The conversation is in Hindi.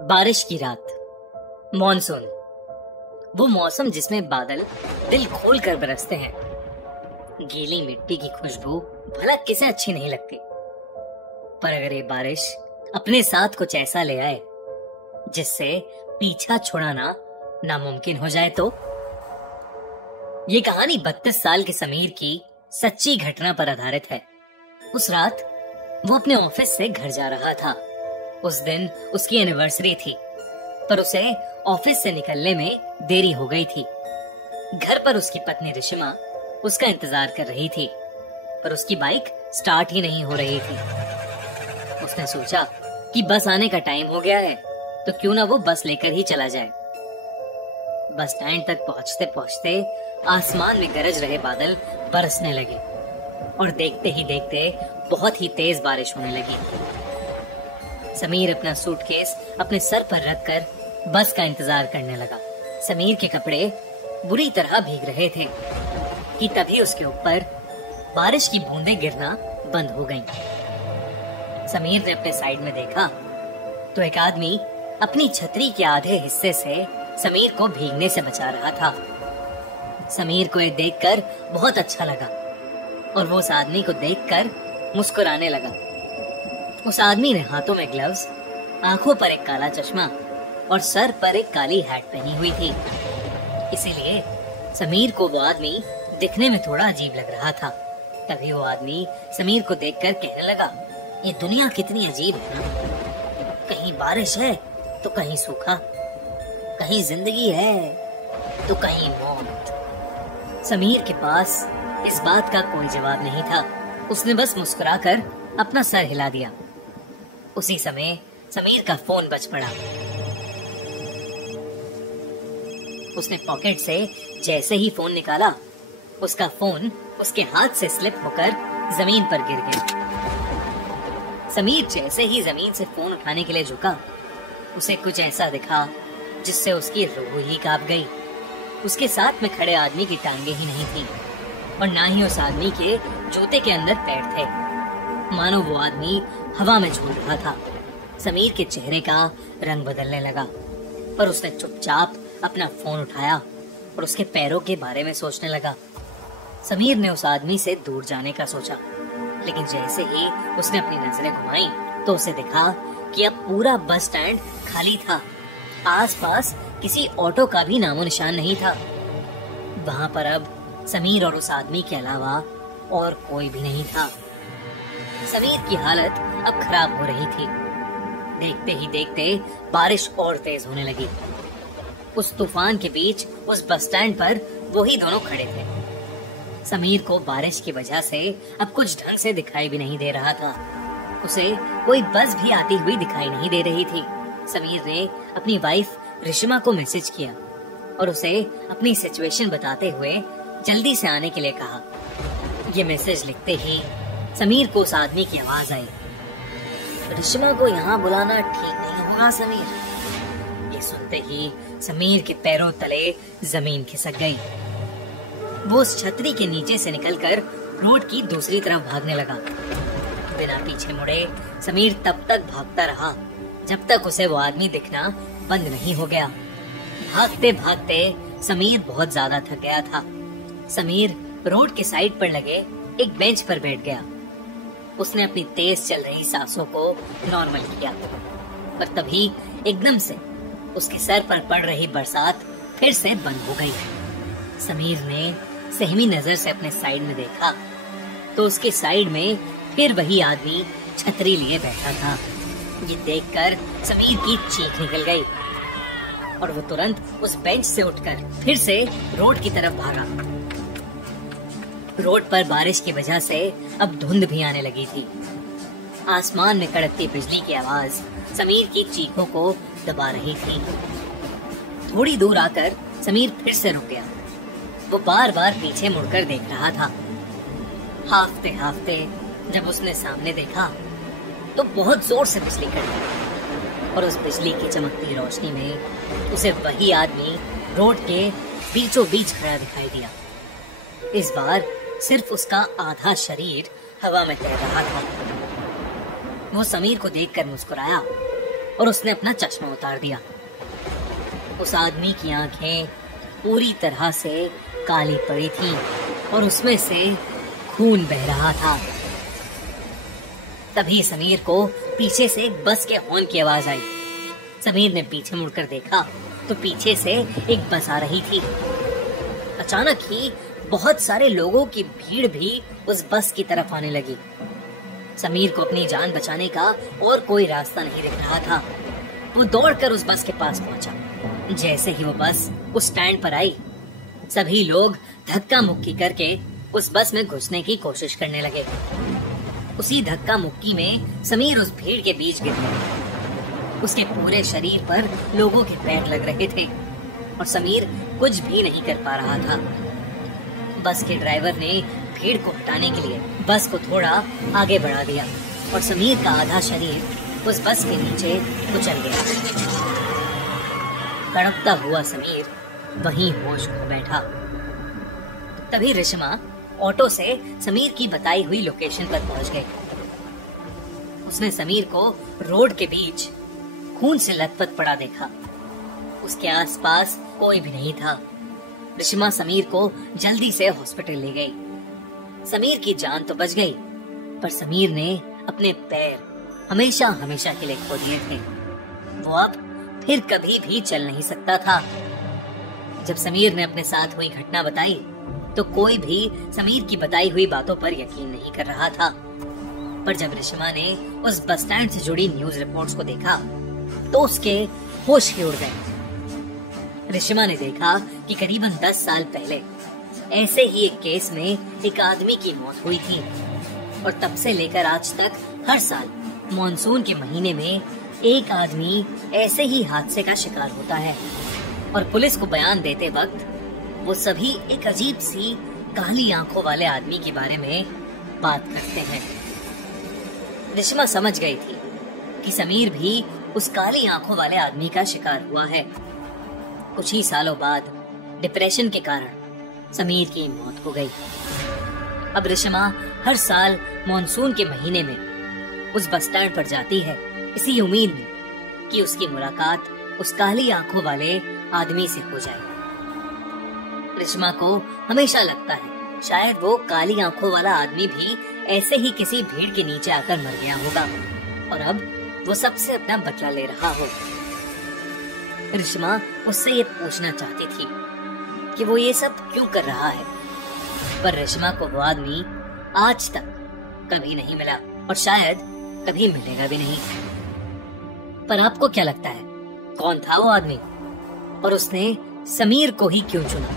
बारिश की रात, मॉनसून, वो मौसम जिसमें बादल दिल खोल कर बरसते हैं। गीली मिट्टी की खुशबू भला किसे अच्छी नहीं लगती, पर अगर ये बारिश अपने साथ कुछ ऐसा ले आए जिससे पीछा छुड़ाना नामुमकिन हो जाए तो। ये कहानी 32 साल के समीर की सच्ची घटना पर आधारित है। उस रात वो अपने ऑफिस से घर जा रहा था। उस दिन उसकी एनिवर्सरी थी, पर उसे ऑफिस से निकलने में देरी हो गई थी। घर पर उसकी पत्नी रिशिमा उसका इंतजार कर रही थी, पर उसकी बाइक स्टार्ट ही नहीं हो रही थी। उसने सोचा कि बस आने का टाइम हो गया है, तो क्यों ना वो बस लेकर ही चला जाए। बस स्टैंड तक पहुंचते पहुंचते आसमान में गरज रहे बादल बरसने लगे और देखते ही देखते बहुत ही तेज बारिश होने लगी। समीर अपना सूटकेस अपने सर पर रखकर बस का इंतजार करने लगा। समीर के कपड़े बुरी तरह भीग रहे थे कि तभी उसके ऊपर बारिश की बूंदें गिरना बंद हो गईं। समीर ने अपने साइड में देखा तो एक आदमी अपनी छतरी के आधे हिस्से से समीर को भीगने से बचा रहा था। समीर को ये देखकर बहुत अच्छा लगा और वो उस आदमी को देखकर मुस्कुराने लगा। उस आदमी ने हाथों में ग्लव्स, आंखों पर एक काला चश्मा और सर पर एक काली हैट पहनी हुई थी। इसीलिए समीर को वो आदमी दिखने में थोड़ा अजीब लग रहा था। तभी वो आदमी समीर को देखकर कहने लगा, ये दुनिया कितनी अजीब है ना। कहीं बारिश है तो कहीं सूखा, कहीं जिंदगी है तो कहीं मौत। समीर के पास इस बात का कोई जवाब नहीं था। उसने बस मुस्कुराकर अपना सर हिला दिया। उसी समय समीर का फोन बज पड़ा। उसने पॉकेट से जैसे ही फोन निकाला, उसका फोन उसके हाथ से स्लिप होकर जमीन पर गिर गया। समीर जैसे ही जमीन से फोन उठाने के लिए झुका, उसे कुछ ऐसा दिखा जिससे उसकी रूह ही कांप गई। उसके साथ में खड़े आदमी की टांगे ही नहीं थी और ना ही उस आदमी के जूते के अंदर पैर थे। मानो वो आदमी हवा में झूल रहा था। समीर के चेहरे का रंग बदलने लगा, पर उसने चुपचाप अपना फोन उठाया और उसके पैरों के बारे में सोचने लगा। समीर ने उस आदमी से दूर जाने का सोचा, लेकिन जैसे ही उसने अपनी नजरें घुमाई तो उसे दिखा कि अब पूरा बस स्टैंड खाली था। आसपास किसी ऑटो का भी नामो निशान नहीं था। वहां पर अब समीर और उस आदमी के अलावा और कोई भी नहीं था। समीर की हालत अब खराब हो रही थी। देखते ही देखते बारिश और तेज होने लगी। उस तूफान के बीच उस बस स्टैंड पर वही दोनों खड़े थे। समीर को बारिश की वजह से अब कुछ ढंग से दिखाई भी नहीं दे रहा था। उसे कोई बस भी आती हुई दिखाई नहीं दे रही थी। समीर ने अपनी वाइफ रिशिमा को मैसेज किया और उसे अपनी सिचुएशन बताते हुए जल्दी से आने के लिए कहा। ये मैसेज लिखते ही समीर को उस आदमी की आवाज आई, रिशिमा को यहाँ बुलाना ठीक नहीं होगा समीर। ये सुनते ही समीर के पैरों तले जमीन खिसक गई। वो उस छतरी के नीचे से निकलकर रोड की दूसरी तरफ भागने लगा। बिना पीछे मुड़े समीर तब तक भागता रहा जब तक उसे वो आदमी दिखना बंद नहीं हो गया। भागते भागते समीर बहुत ज्यादा थक गया था। समीर रोड के साइड पर लगे एक बेंच पर बैठ गया। उसने अपनी तेज चल रही सांसों को नॉर्मल किया, पर तभी एकदम से उसके सर पर पड़ रही बरसात फिर से बंद हो गई। समीर ने सहमी नजर से अपने साइड में देखा तो उसके साइड में फिर वही आदमी छतरी लिए बैठा था। ये देखकर समीर की चीख निकल गई और वो तुरंत उस बेंच से उठकर फिर से रोड की तरफ भागा। रोड पर बारिश की वजह से अब धुंध भी आने लगी थी। आसमान में कड़कती बिजली की आवाज समीर की चीखों को दबा रही थी। थोड़ी दूर आकर समीर फिर से रुक गया। वो बार बार पीछे मुड़कर देख रहा था। हाफते हाफते जब उसने सामने देखा तो बहुत जोर से बिजली कड़की और उस बिजली की चमकती रोशनी में उसे वही आदमी रोड के बीचों बीच खड़ा दिखाई दिया। इस बार सिर्फ उसका आधा शरीर हवा में तैर रहा था। वो समीर को देखकर मुस्कुराया और उसने अपना चश्मा उतार दिया। उस आदमी की आंखें पूरी तरह से काली पड़ी थीं और उसमें से खून बह रहा था। तभी समीर को पीछे से एक बस के हॉर्न की आवाज आई। समीर ने पीछे मुड़कर देखा तो पीछे से एक बस आ रही थी। अचानक ही बहुत सारे लोगों की भीड़ भी उस बस की तरफ आने लगी। समीर को अपनी जान बचाने का और कोई रास्ता नहीं दिख रहा था। वो दौड़कर उस बस के पास पहुंचा। जैसे ही वो बस उस स्टैंड पर आई, सभी लोग धक्का मुक्की करके उस बस में घुसने की कोशिश करने लगे। उसी धक्का मुक्की में समीर उस भीड़ के बीच गिर गया। उसके पूरे शरीर पर लोगों के पैर लग रहे थे और समीर कुछ भी नहीं कर पा रहा था। बस के ड्राइवर ने भीड़ को हटाने के लिए बस को थोड़ा आगे बढ़ा दिया और समीर का आधा शरीर उस बस के नीचे कुचल गया। तड़पता हुआ समीर वहीं होश खो बैठा। तभी रिश्मा ऑटो से समीर की बताई हुई लोकेशन पर पहुंच गई। उसने समीर को रोड के बीच खून से लथपथ पड़ा देखा। उसके आसपास कोई भी नहीं था। रिश्मा समीर को जल्दी से हॉस्पिटल ले गई। समीर की जान तो बच गई, पर समीर ने अपने पैर हमेशा हमेशा के लिए खो दिए थे। वो अब फिर कभी भी चल नहीं सकता था। जब समीर ने अपने साथ हुई घटना बताई तो कोई भी समीर की बताई हुई बातों पर यकीन नहीं कर रहा था। पर जब रिश्मा ने उस बस स्टैंड से जुड़ी न्यूज रिपोर्ट्स को देखा तो उसके होश ही उड़ गए। रिश्मा ने देखा कि करीबन 10 साल पहले ऐसे ही एक केस में एक आदमी की मौत हुई थी और तब से लेकर आज तक हर साल मॉनसून के महीने में एक आदमी ऐसे ही हादसे का शिकार होता है। और पुलिस को बयान देते वक्त वो सभी एक अजीब सी काली आंखों वाले आदमी के बारे में बात करते हैं। रिश्मा समझ गई थी कि समीर भी उस काली आंखों वाले आदमी का शिकार हुआ है। कुछ ही सालों बाद डिप्रेशन के कारण समीर की मौत हो गई। अब रिश्मा हर साल मॉनसून के महीने में उस बस स्टैंड पर जाती है, इसी उम्मीद में कि उसकी मुलाकात उस काली आंखों वाले आदमी से हो जाए। रिश्मा को हमेशा लगता है शायद वो काली आंखों वाला आदमी भी ऐसे ही किसी भीड़ के नीचे आकर मर गया होगा और अब वो सबसे अपना बदला ले रहा हो। रिश्मा उससे ये पूछना चाहती थी कि वो ये सब क्यों कर रहा है, पर रिश्मा को वो आदमी आज तक कभी नहीं मिला और शायद कभी मिलेगा भी नहीं। पर आपको क्या लगता है, कौन था वो आदमी और उसने समीर को ही क्यों चुना?